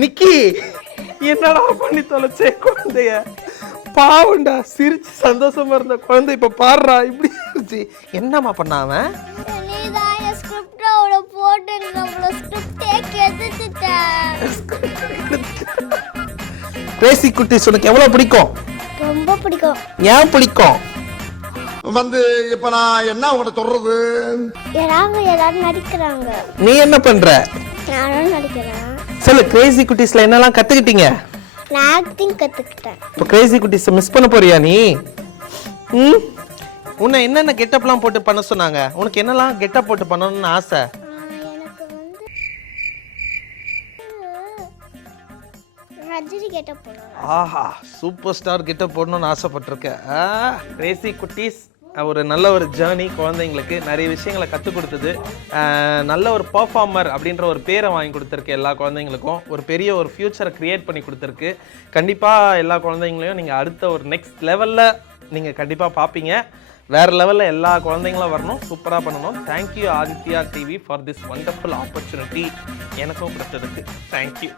நிக்கி என்னடா பண்ணி தொலைச்சே குழந்தைய? பாவண்டா, சிரிச்சு சந்தோஷமா இருந்த குழந்தை இப்ப பாடுறா இப்படி இருந்துச்சு. என்னம்மா பண்ண அவன்? கிரேசி குட்டீஸ் உனக்கு எவ்வளவு பிடிக்கும்? ரொம்ப பிடிக்கும். ஏன் பிடிக்கும்? இப்ப நான் என்ன உங்கள்ட்ட சொல்றது? எல்லாரும் நடிக்கிறாங்க. நீ என்ன பண்ற? நானும் நடிக்கிறேன். சொல்லு, கிரேசி குட்டீஸ்ல என்னெல்லாம் கத்துக்கிட்டீங்க? நான் ஆக்டிங் கத்துக்கிட்டேன். இப்போ கிரேசி குட்டீஸ் மிஸ் பண்ண போறியா நீ? உன்னை என்னென்ன கெட்டப்லாம் போட்டு பண்ண சொன்னாங்க? உனக்கு என்னெல்லாம் கெட்டப் போட்டு பண்ணணும்னு ஆசை? ரஜினி கெட்டப் போடணும். ஆஹா, சூப்பர் ஸ்டார் கெட்டப் போடணும்னு ஆசைப்பட்டிருக்க. கிரேசி குட்டீஸ் ஒரு நல்ல ஒரு ஜேர்னி, குழந்தைங்களுக்கு நிறைய விஷயங்களை கற்றுக் கொடுத்தது. நல்ல ஒரு பர்ஃபார்மர் அப்படின்ற ஒரு பேரை வாங்கி கொடுத்துருக்கு. எல்லா குழந்தைங்களுக்கும் ஒரு பெரிய ஒரு ஃப்யூச்சரை க்ரியேட் பண்ணி கொடுத்துருக்கு. கண்டிப்பாக எல்லா குழந்தைங்களையும் நீங்கள் அடுத்த ஒரு நெக்ஸ்ட் லெவலில் நீங்கள் கண்டிப்பாக பார்ப்பீங்க. வேறு லெவலில் எல்லா குழந்தைங்களும் வரணும், சூப்பராக பண்ணணும். Thank you Aditya TV for this wonderful opportunity. எனக்கும் கொடுத்ததுக்கு தேங்க்யூ.